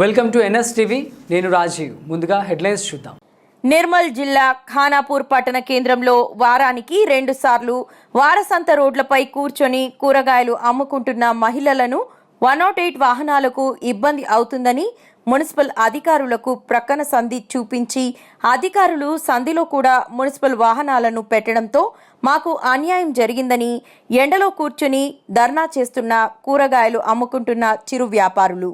Welcome to NS TV. నేను రాజీవ్. ముందుగా headlines చూద్దాం. నిర్మల్ జిల్లా ఖానాపూర్ పట్టణ కేంద్రంలో వారానికి 2 సార్లు వారసంత రోడ్లపై కూర్చొని కూరగాయలు అమ్ముకుంటున్న మహిళలను 108 వాహనాలకు ఇబ్బంది అవుతుందని మున్సిపల్ అధికారులకు ప్రక్కన సంధి చూపించి అధికారులు సంధిలో కూడా మున్సిపల్ వాహనాలను పెట్టడంతో మాకు అన్యాయం జరిగిందని ఎండలో కూర్చొని ధర్నా చేస్తున్న కూరగాయలు అమ్ముకుంటున్న చిరు వ్యాపారులు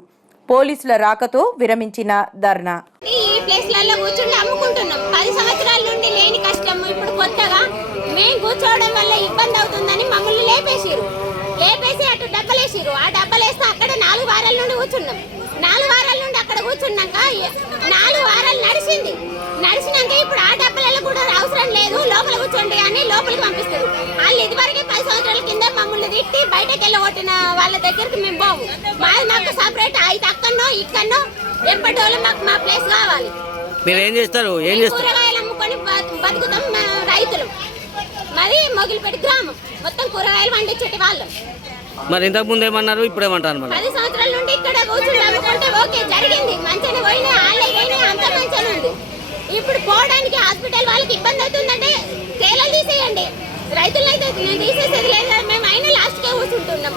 పోలీసుల రాకతో విరమించిన ధర్నా. ఈ ప్లేస్లలో కూర్చుని అమ్ముకుంటున్నాం. 10 సంవత్సరాల నుండి లేని కష్టం ఇప్పుడు కొత్తగా మేము కూర్చోవడం వల్ల ఇబ్బంది అవుతుందని మమ్మల్ని లేపేసి అటు డబ్బలేసిరు. ఆ డబ్బలేస్తే అక్కడ 4 వారాల నుండి కూర్చున్నాం. 4 వారాల నుండి అక్కడ కూర్చున్నాక 4 వారాలు నడిచినాక ఇప్పుడు ఆ డబ్బలలో కూడా అవసరం లేదు, లోపల కూర్చోండి అని లోపలికి పంపిస్తారు. వాళ్ళు ఇదివరకే 10 సంవత్సరాల కింద మమ్మల్ని తిట్టి బయటకు వెళ్ళగొట్టిన వాళ్ళ దగ్గరికి మేము పోవు. మాకు సపరేట్ అయితే అక్కడనో ఇక్కడనో ఎప్పటి మాకు మా ప్లేస్ కావాలి. మీరు ఏం చేస్తారు? కూరగాయలు అమ్ముకొని బతుకుతాం రైతులు. మరి మొగిలిపేట గ్రామం మొత్తం కూరగాయలు పండించేటి వాళ్ళం. మరి ఇంతకు ముందు ఏమన్నారు, ఇప్పుడు ఏమంటారు? 10 సంవత్సరాల నుండి ఇక్కడ కూర్చుని అమ్ముకుంటే ఓకే జరిగింది, మంచిగా పోయినా ఆన్లైన్ పోయినా అంతా మంచిగా ఉంది. ఇప్పుడు పోవడానికి హాస్పిటల్ వాళ్ళకి ఇబ్బంది అవుతుందంటే తేలాలు తీసేయండి. రైతులు అయితే తీసేసేది లేదు కదా, మేము అయినా లాస్ట్కే కూర్చుంటున్నాం.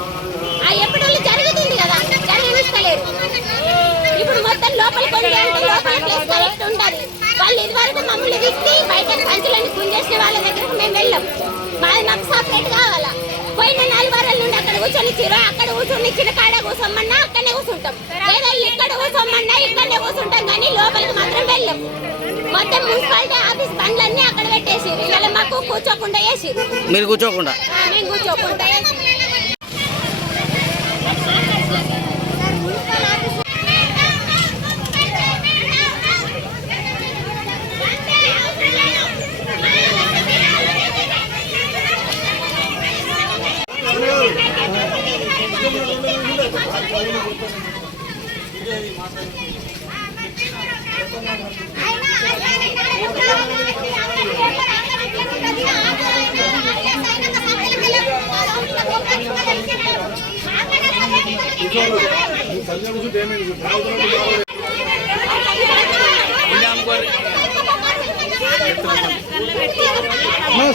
ఎప్పటి వాళ్ళు జరుగుతుంది కదా, జరగనిస్తలేరు. ఇప్పుడు మొత్తం లోపల కొండి అంటే లోపల ప్లేస్ కరెక్ట్ ఉంటుంది. వాళ్ళు ఇదివరకు మమ్మల్ని తిట్టి బయట సంచులని గుంజేసిన వాళ్ళ దగ్గరకు మేము వెళ్ళాం. మాకు సపరేట్ కావాలా. పోయిన 4 వారాల నుండి అక్కడ కూర్చొని అక్కడ కూర్చొని ఇచ్చిన కాడ కూర్చోమన్నా అక్కడనే కూర్చుంటాం, లేదా ఇక్కడ కూర్చోమన్నా ఇక్కడనే కూర్చుంటాం, కానీ లోపలికి మాత్రం వెళ్ళాం. మొత్తం మున్సిపాలిటీ ఆఫీస్ బండ్లన్నీ అక్కడ పెట్టేసి ఇలా మాకు కూర్చోకుండా వేసి మీరు కూర్చోకుండా మేము కూర్చోకుండా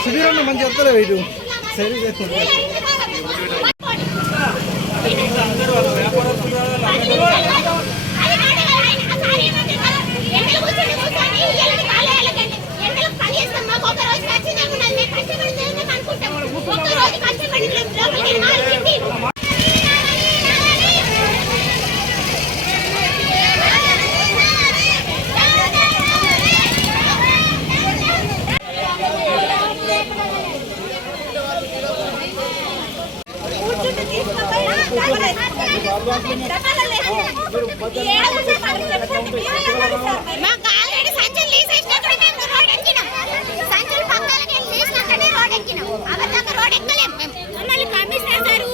శిబిరం మంచి చెప్తారా వీడు సరే మాకు ఆల్రెడీ సంచులు తీసేసినప్పుడు మేము రోడ్ ఎక్కినాం. సంచులు పక్కలకి తీసినక్కడే రోడ్ ఎక్కినాం. అవదాకా రోడ్ ఎక్కలేం మేము. మమ్మల్ని కమిషనర్ గారు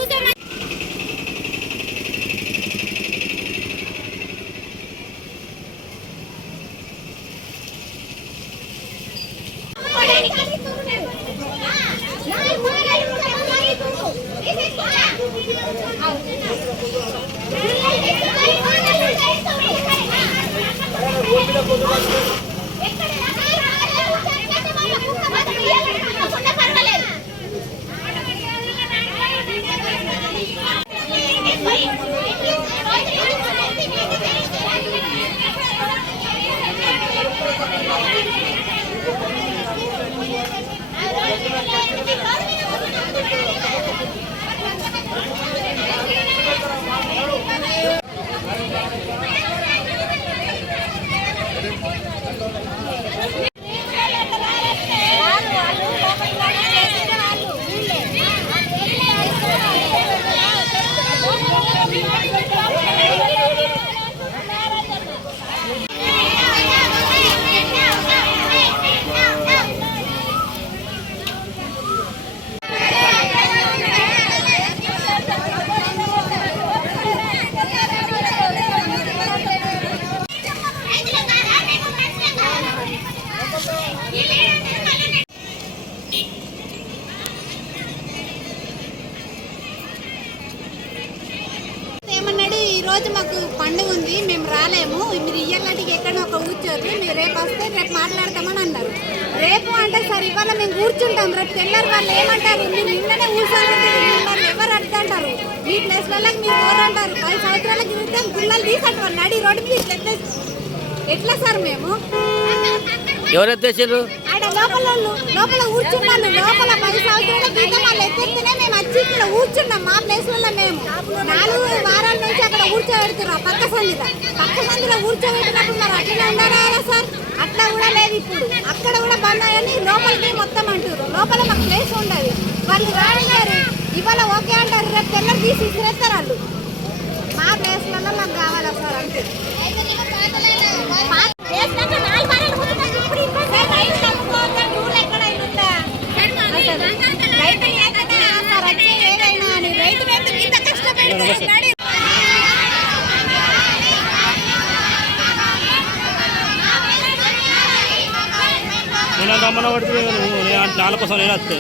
రోజు మాకు పండుగ ఉంది, మేము రాలేము, మీరు ఇయ్యాలంటికి ఎక్కడో ఒక కూర్చోరు, మీరు రేపు వస్తే రేపు మాట్లాడతామని అన్నారు. రేపు అంటే సార్ ఇవాళ మేము కూర్చుంటాం, రేపు తెల్లారు వాళ్ళు ఏమంటారు, మీరు నిన్ననే కూర్చోాలంటే ఎవరు అర్థంటారు, మీ ప్లేస్లలో మీరు ఎవరంటారు, 10 సంవత్సరాలకి క్రితం గుళ్ళలు తీసట్టు నడి రోడ్డు మీద ఎట్లా సార్ మేము ఎవరు ఎత్తేసారు? ఆడ లోపల కూర్చున్నాను, లోపల 10 సంవత్సరాల క్రితం వాళ్ళు ఎత్తేస్తేనే మేము వచ్చి ఇక్కడ కూర్చున్నాం. మా ప్లేస్లలో మేము 4 వారాల నుంచి అక్కడ కూర్చోబెడుతున్నాం, పక్క సందిలో కూర్చోబెట్టినప్పుడు మరి అట్లనే ఉన్నారా సార్? అట్లా కూడా లేదు. ఇప్పుడు అక్కడ కూడా బంద్ అయ్యని లోపలికి మొత్తం అంటారు, లోపల మాకు ప్లేస్ ఉండదు. వాళ్ళు రానిగారు ఇవాళ ఓకే అంటారు, రేపు తెల్లరు తీసి ఇసిరేస్తారు వాళ్ళు. మా ప్లేస్లలో మాకు కావాలా సార్ అంటే నేను రమ్మన్న పడుతుంది 4 కోసం నేను వస్తే